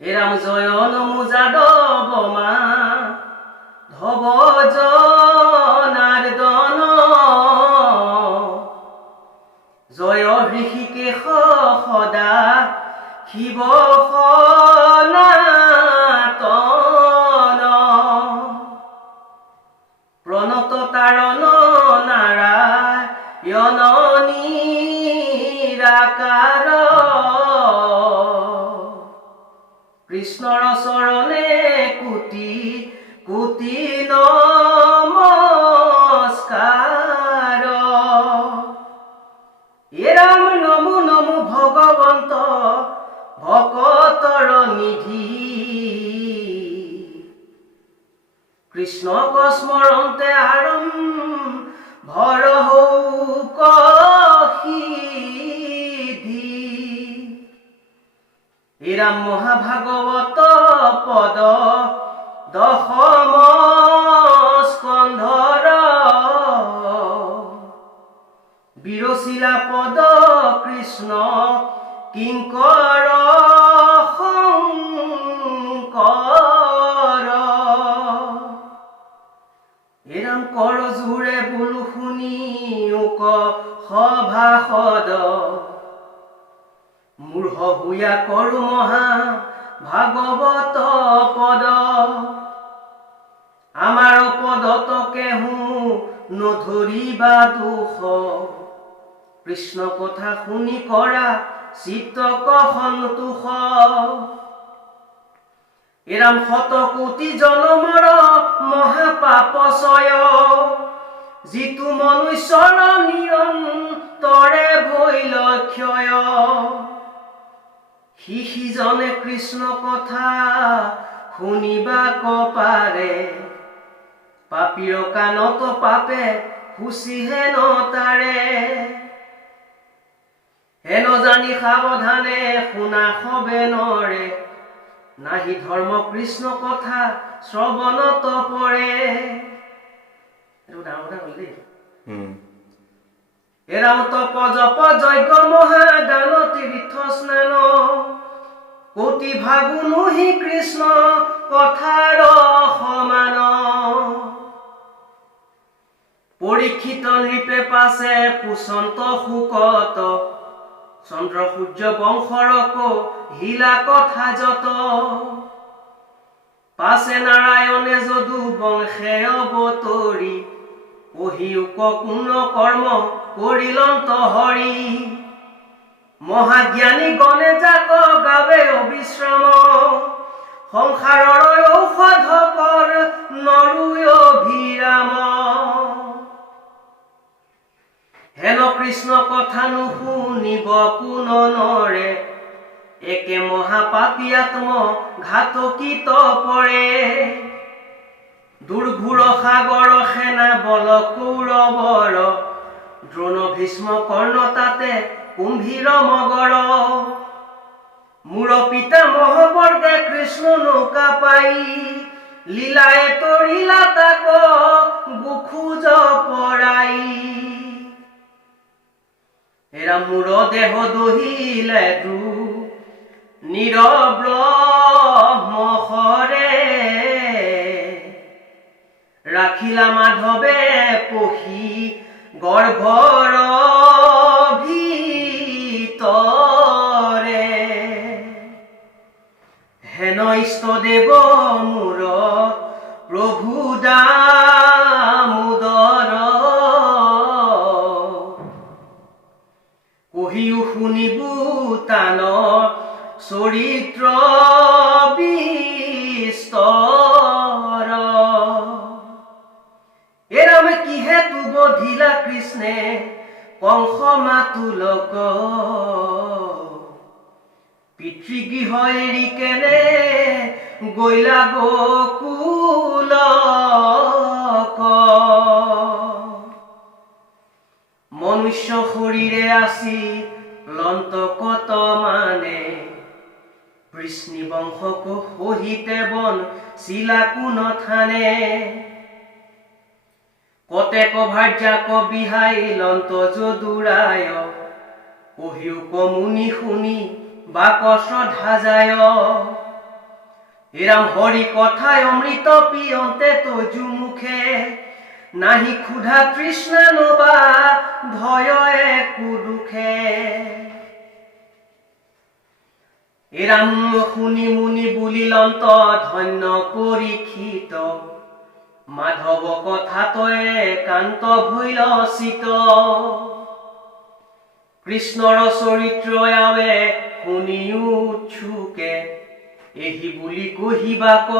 এৰাম join মুজাদব মা ধব জনাৰ্দন জয় ঋষিকেশ সদা শিৱ সনাতন প্ৰণত তাৰণ নাৰায়ণ নিৰাকাৰ কৃষ্ণৰ চৰণে কোটি কোটি নমস্কাৰ এৰাম নমো নমো ভগৱন্ত ভকতৰ নিধি কৃষ্ণক স্মৰণতে আৰম্ভৰ হৌক সিদ্ধি এৰাম মহাভাগৱত পদ দশম স্কন্ধৰ বিৰচিলা পদ কৃষ্ণ কিংকৰ শংকৰ এৰাম কৰ জোৰে বোলো শুনি উক সভাসদ মূঢ় হুয়া কৰো মহা ভাগৱত পদ আমাৰ পদত কেহু নধৰিবা দুখ কৃষ্ণ কথা শুনি কৰা চিত্তক সন্তোষ এৰাম শত কোটি জনমৰ মহাপাপচয় যিটো মনুষ্যৰ নিৰন্তৰে ভৈল ক্ষয় সিজনে কৃষ্ণ কথা শুনিবা কপাৰে পাপীৰ কাণত পাপে হুচিহে নতাৰে হেন জানি সাৱধানে শুনা সবে নৰে নাহি ধৰ্ম কৃষ্ণ কথা শ্ৰৱণত পৰে এৰাম তপ জপ যজ্ঞ মহাদান তীৰ্থ স্নান কোটি ভাগু নহি কৃষ্ণ কথাৰ সমান পৰীক্ষিত নৃপে পাছে পুচন্ত শুকত চন্দ্ৰ সূৰ্য বংশৰক হিলা কথা যত পাছে নাৰায়ণে যদু বংশে অৱতৰি পঢ়িউক কোন কৰ্ম কৰিলন্ত হৰি মহাজ্ঞানী গণে যাক গাবে অবিশ্ৰাম সংসাৰৰ ঔষধকৰ নৰু অভিৰাম হেন কৃষ্ণ কথা নুশুনিব কোন নৰে একে মহাপাপী আত্ম ঘাতকিত পৰে দুৰ্ঘোৰ সাগৰ সেনা বল কৌৰৱৰ দ্ৰোণ ভীষ্ম কৰ্ণ তাতে কুম্ভীৰ মগৰ মূৰ পিতা মহাবৰ্গে কৃষ্ণ নৌকা পাই লীলায়ে তৰিলা তাক বুখোজ পৰাই এৰা মূৰ দেহ দহিলে নিৰব্ৰহ্মৰে ৰাখিলা মাধৱে পহি গৰ্ভৰ ভিতৰে হেন ইষ্টদেৱ মূৰ প্ৰভু দামোদৰ কহিও শুনিবু তান চৰিত্ৰ বিস্তৰ এৰাম কিহেতু বধিলা কৃষ্ণে কংস মাতুলক পিতৃগৃহ এৰি কেনে গৈলা গোকুলক মনুষ্য শৰীৰে আছি লন্তকত মানে বৃষ্ণি বংশক সহিতে বন চিলা কোন থানে কতেক ভাৰ্যাক বিহাই লন্ত যদুৰায় কহিও কমুনি শুনি বাক শ্ৰদ্ধা যায় এরাম হরি কথায় অমৃত পিয়ন্তে তজু মুখে নাহি ক্ষুধা তৃষ্ণা নবা ভয় একু দুখে এরাম শুনি মুনি বুলিলন্ত ধন্য পৰীক্ষিত মাধৱ কথাতয়ে কান্ত ভৈল চিত কৃষ্ণৰ চৰিত্ৰ আৱে শুনিও উৎসুকে এহি বুলি কহিবা ক